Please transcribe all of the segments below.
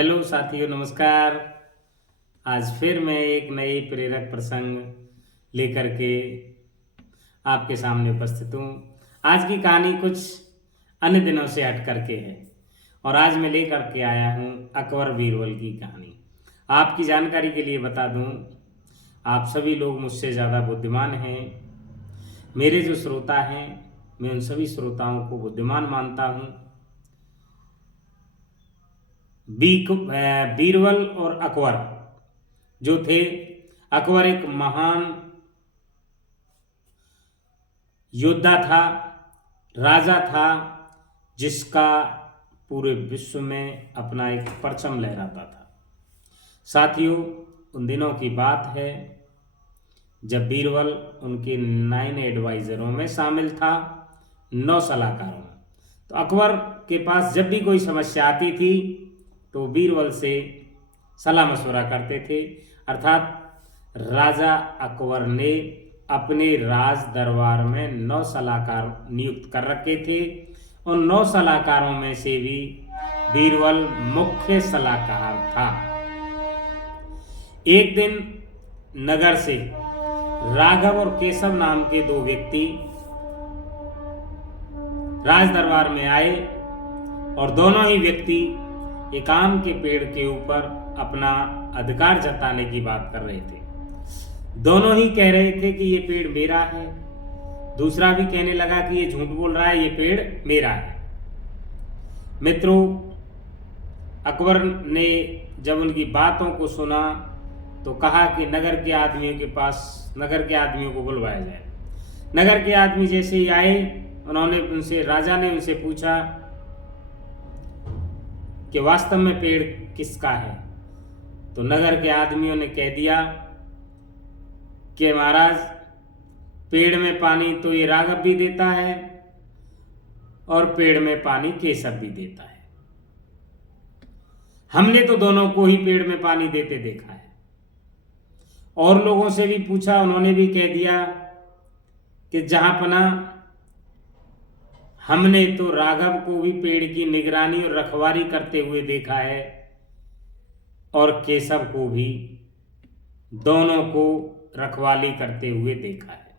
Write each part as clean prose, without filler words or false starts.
Hello साथियों, नमस्कार। आज फिर मैं एक नए प्रेरक प्रसंग लेकर के आपके सामने उपस्थित हूँ। आज की कहानी कुछ अन्य दिनों से हट करके है और आज मैं लेकर के आया हूँ अकबर बीरबल की कहानी। आपकी जानकारी के लिए बता दूँ, आप सभी लोग मुझसे ज़्यादा बुद्धिमान हैं। मेरे जो श्रोता हैं, मैं उन सभी श्रोताओं को बुद्धिमान मानता हूँ। बीरबल और अकबर जो थे, अकबर एक महान योद्धा था, राजा था, जिसका पूरे विश्व में अपना एक परचम लहराता था। साथियों, उन दिनों की बात है जब बीरबल उनके 9 एडवाइजरों में शामिल था, 9 सलाहकारों में। तो अकबर के पास जब भी कोई समस्या आती थी तो बीरबल से सलाह मशवरा करते थे। अर्थात राजा अकबर ने अपने राज दरबार में 9 सलाहकार नियुक्त कर रखे थे। उन 9 सलाहकारों में से भी बीरबल मुख्य सलाहकार था। एक दिन नगर से राघव और केशव नाम के 2 व्यक्ति राज दरबार में आए और दोनों ही व्यक्ति एक आम के पेड़ के ऊपर अपना अधिकार जताने की बात कर रहे थे। दोनों ही कह रहे थे कि ये पेड़ मेरा है। दूसरा भी कहने लगा कि ये झूठ बोल रहा है, ये पेड़ मेरा है। मित्रों, अकबर ने जब उनकी बातों को सुना तो कहा कि नगर के आदमियों को बुलवाया जाए। नगर के आदमी जैसे ही आए, राजा ने उनसे पूछा कि वास्तव में पेड़ किसका है। तो नगर के आदमियों ने कह दिया कि महाराज, पेड़ में पानी तो ये राघव भी देता है और पेड़ में पानी केशव भी देता है। हमने तो दोनों को ही पेड़ में पानी देते देखा है। और लोगों से भी पूछा, उन्होंने भी कह दिया कि जहां पना हमने तो राघव को भी पेड़ की निगरानी और रखवाली करते हुए देखा है और केशव को भी, दोनों को रखवाली करते हुए देखा है।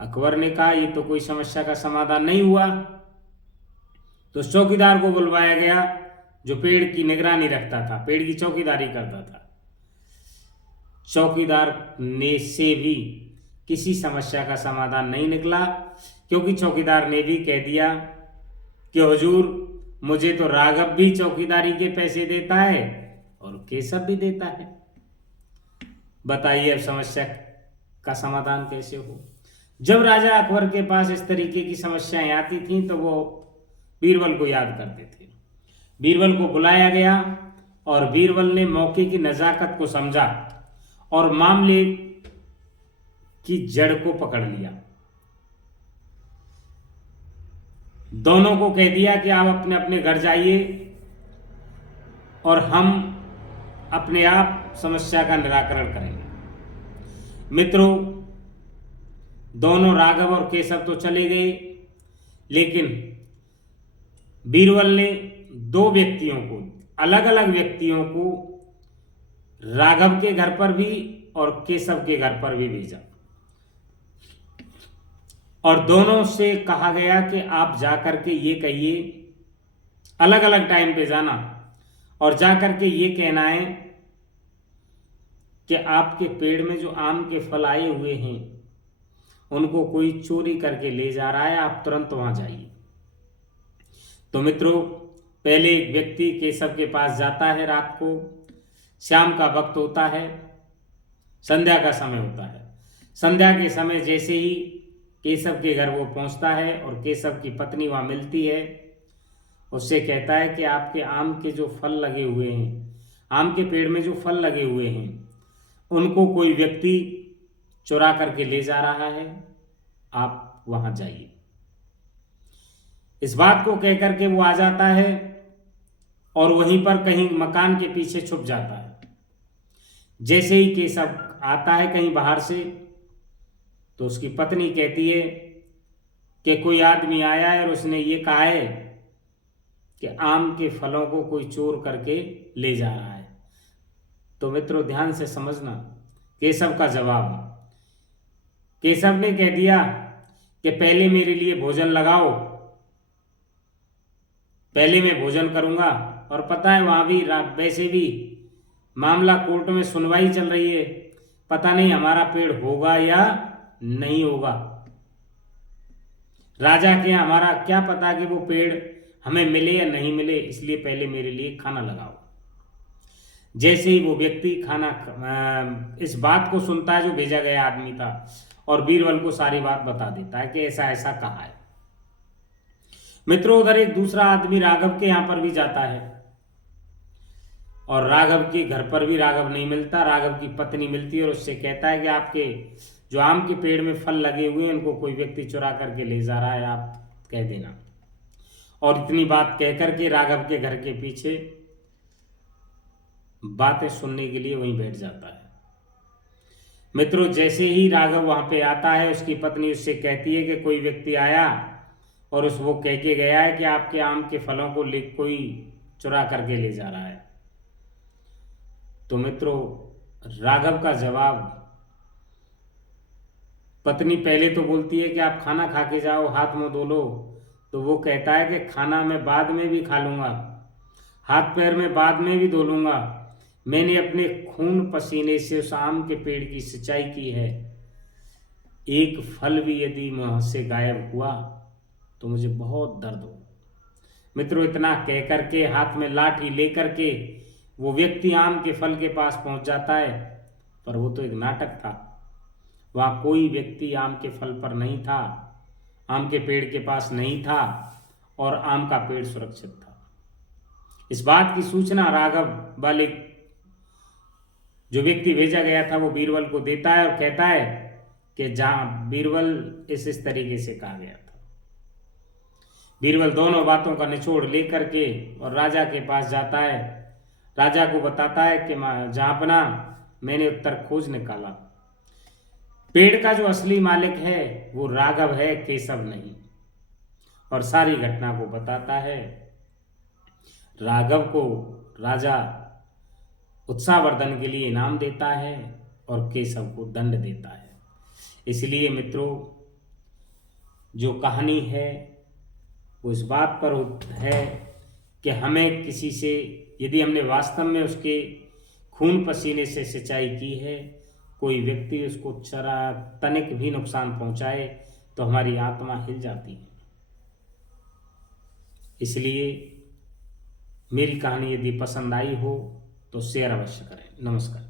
अकबर ने कहा, ये तो कोई समस्या का समाधान नहीं हुआ। तो चौकीदार को बुलवाया गया जो पेड़ की निगरानी रखता था, पेड़ की चौकीदारी करता था। चौकीदार ने से भी किसी समस्या का समाधान नहीं निकला, क्योंकि चौकीदार ने भी कह दिया कि हुजूर, मुझे तो राघव भी चौकीदारी के पैसे देता है और केशव भी देता है। बताइए अब समस्या का समाधान कैसे हो। जब राजा अकबर के पास इस तरीके की समस्याएं आती थीं तो वो बीरबल को याद करते थे। बीरबल को बुलाया गया और बीरबल ने मौके की नजाकत को समझा और मामले की जड़ को पकड़ लिया। दोनों को कह दिया कि आप अपने अपने घर जाइए और हम अपने आप समस्या का निराकरण करेंगे। मित्रों, दोनों राघव और केशव तो चले गए, लेकिन बीरबल ने 2 व्यक्तियों को, अलग अलग व्यक्तियों को राघव के घर पर भी और केशव के घर पर भी भेजा और दोनों से कहा गया कि आप जाकर के ये कहिए, अलग अलग टाइम पे जाना और जाकर के ये कहना है कि आपके पेड़ में जो आम के फल आए हुए हैं उनको कोई चोरी करके ले जा रहा है, आप तुरंत वहां जाइए। तो मित्रों, पहले एक व्यक्ति केशव के पास जाता है। रात को शाम का वक्त होता है, संध्या का समय होता है। संध्या के समय जैसे ही केशव के घर वो पहुंचता है और केशव की पत्नी वहां मिलती है, उससे कहता है कि आपके आम के जो फल लगे हुए हैं, आम के पेड़ में जो फल लगे हुए हैं, उनको कोई व्यक्ति चुरा करके ले जा रहा है, आप वहां जाइए। इस बात को कहकर के वो आ जाता है और वहीं पर कहीं मकान के पीछे छुप जाता है। जैसे ही केशव आता है कहीं बाहर से, तो उसकी पत्नी कहती है कि कोई आदमी आया है और उसने ये कहा है कि आम के फलों को कोई चोर करके ले जा रहा है। तो मित्रों ध्यान से समझना केशव का जवाब। केशव ने कह दिया कि पहले मेरे लिए भोजन लगाओ, पहले मैं भोजन करूंगा। और पता है वहां भी वैसे भी मामला कोर्ट में सुनवाई चल रही है, पता नहीं हमारा पेड़ होगा या नहीं होगा। राजा के यहाँ हमारा क्या पता कि वो पेड़ हमें मिले या नहीं मिले, इसलिए पहले मेरे लिए खाना लगाओ। जैसे ही वो व्यक्ति इस बात को सुनता है जो भेजा गया आदमी था, और बीरबल को सारी बात बता देता है कि ऐसा ऐसा कहा है। मित्रों उधर एक दूसरा आदमी राघव के यहां पर भी जाता है, और राघव के घर पर भी राघव नहीं मिलता। राघव की पत्नी मिलती है और उससे कहता है कि आपके जो आम के पेड़ में फल लगे हुए हैं उनको कोई व्यक्ति चुरा करके ले जा रहा है, आप कह देना। और इतनी बात कह करके राघव के घर के पीछे बातें सुनने के लिए वहीं बैठ जाता है। मित्रों जैसे ही राघव वहां पे आता है, उसकी पत्नी उससे कहती है कि कोई व्यक्ति आया और वो कह के गया है कि आपके आम के फलों को कोई चुरा करके ले जा रहा है। तो मित्रों राघव का जवाब, पत्नी पहले तो बोलती है कि आप खाना खा के जाओ, हाथ मुंह धो लो। तो वो कहता है कि खाना मैं बाद में भी खा लूंगा, हाथ पैर में बाद में भी धो लूंगा। मैंने अपने खून पसीने से उस आम के पेड़ की सिंचाई की है, एक फल भी यदि मुंह से गायब हुआ तो मुझे बहुत दर्द हो। मित्रों इतना कह करके हाथ में लाठी लेकर के वो व्यक्ति आम के फल के पास पहुंच जाता है, पर वो तो एक नाटक था। वहां कोई व्यक्ति आम के फल पर नहीं था, आम के पेड़ के पास नहीं था, और आम का पेड़ सुरक्षित था। इस बात की सूचना राघव वाले जो व्यक्ति भेजा गया था वो बीरबल को देता है और कहता है कि जहां बीरबल इस तरीके से कहा गया था। बीरबल दोनों बातों का निचोड़ लेकर के और राजा के पास जाता है, राजा को बताता है कि जहांपना मैंने उत्तर खोज निकाला, पेड़ का जो असली मालिक है वो राघव है, केशव नहीं। और सारी घटना को बताता है। राघव को राजा उत्साहवर्धन के लिए इनाम देता है और केशव को दंड देता है। इसलिए मित्रों जो कहानी है वो इस बात पर है कि हमें किसी से, यदि हमने वास्तव में उसके खून पसीने से सिंचाई की है, कोई व्यक्ति उसको तनिक भी नुकसान पहुंचाए तो हमारी आत्मा हिल जाती है। इसलिए मेरी कहानी यदि पसंद आई हो तो शेयर अवश्य करें। नमस्कार।